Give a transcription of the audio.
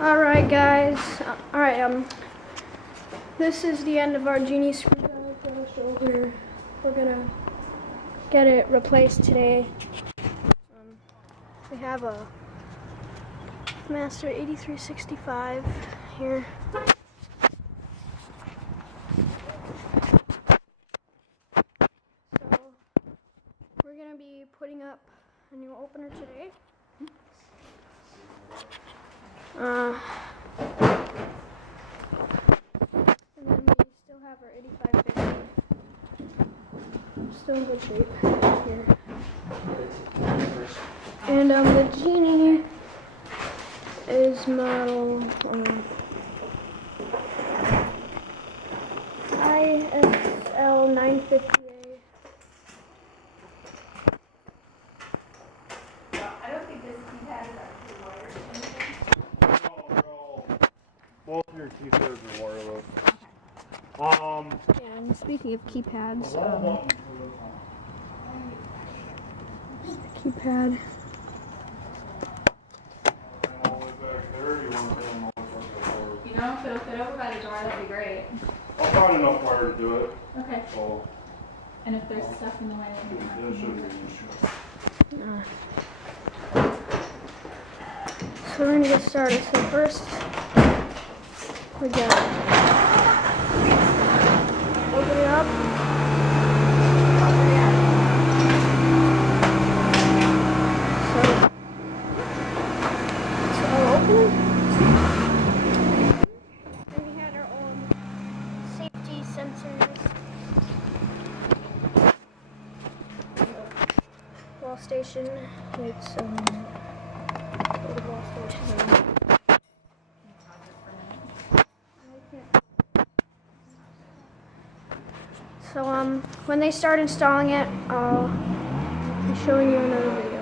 Alright guys, this is the end of our genie screwdriver for our shoulder. We're gonna get it replaced today. We have a Master 8365 here. So, we're gonna be putting up a new opener today. And then we still have our 8550. Still in good shape here. And the genie is model ISL 950A. I don't think this keypad is actually wired. Both your keypads are wireless. Yeah, and speaking of keypads, keypad. You know, if it'll fit over by the door, that'd be great. I'll find enough wire to do it. Okay. So, And if there's stuff in the way, then that shouldn't be an issue. So we're gonna get started. So first, we gotta open it up. So it's all open. And we had our own safety sensors. Wall station. It's the wall station. So when they start installing it, I'll be showing you another video.